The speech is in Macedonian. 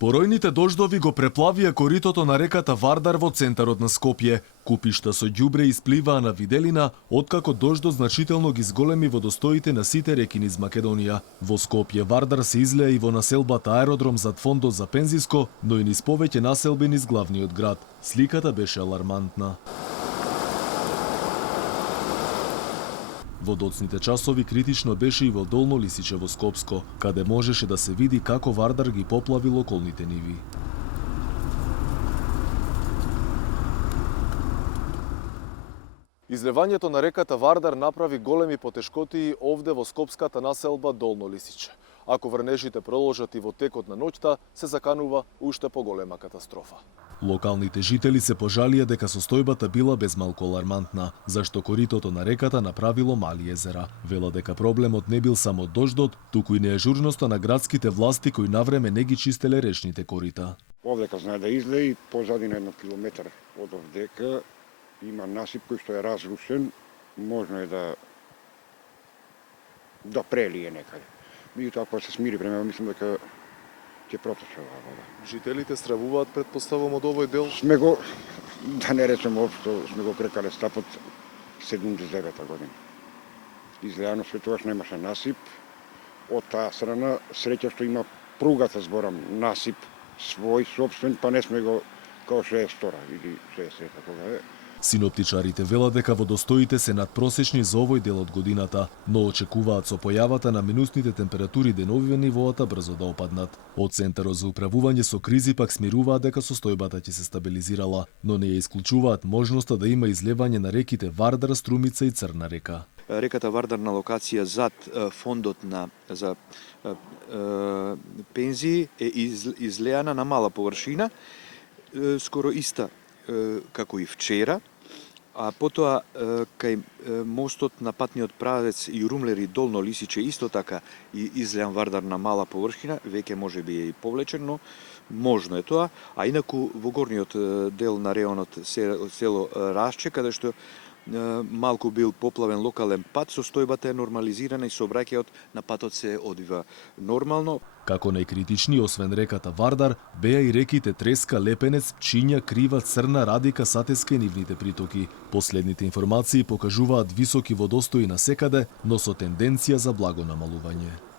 Поројните дождови го преплавија коритото на реката Вардар во центарот на Скопје. Купишта со ѓубре испливаа на виделина, откако дождот значително ги зголеми водостоите на сите реки низ Македонија. Во Скопје Вардар се излеа и во населбата Аеродром зад фондот за пензиско, но и низ повеќе населби низ главниот град. Сликата беше алармантна. Во доцните часови критично беше и во Долно Лисиче во Скопско, каде можеше да се види како Вардар ги поплавил околните ниви. Излевањето на реката Вардар направи големи потешкотии овде во скопската населба Долно Лисиче. Ако врнежите продолжат и во текот на ноќта, се заканува уште поголема катастрофа. Локалните жители се пожалија дека состојбата била безмалку алармантна, зашто коритото на реката направило мали езера. Вела дека проблемот не бил само дождот, туку и неажурноста на градските власти кои навреме не ги чистеле речните корита. Овдека знае да излеи, позадина 1 километар од овдека има насип кој што е разрушен, можно е да прелие некаде. Меѓутоа, ако се смири време, мислам дека ќе протече оваа вода. Жителите стравуваат, предпоставам, од овој дел? Сме го, да не речем општо, сме го крекале стапот 79-та година. Излеано светогаш немаше насип. Од таа страна, среќа што има пругата, зборам, насип свој, собствен, па не сме го као 62-та или 60-та кога е. Синоптичарите велат дека водостоите се надпросечни за овој дел од годината, но очекуваат со појавата на минусните температури деновиве нивоата брзо да опаднат. Од Центарот за управување со кризи пак смируваат дека состојбата ќе се стабилизирала, но не ја исклучуваат можноста да има излевање на реките Вардар, Струмица и Црна река. Реката Вардар на локација зад фондот за пензии е излеана на мала површина, скоро иста како и вчера, а потоа кај мостот на патниот правец и Румлери Долно Лисиче исто така и излеан Вардар на мала површина, веќе може би е и повлечен, но можно е тоа, а инаку во горниот дел на реонот село Расче, каде што малку бил поплавен локален пат, состојбата е нормализирана и сообраќајот на патот се одвива нормално. Како најкритични, освен реката Вардар, беа и реките Треска, Лепенец, Пчиња, Крива, Црна, Радика, Сатеска и нивните притоки. Последните информации покажуваат високи водостои насекаде, но со тенденција за благо намалување.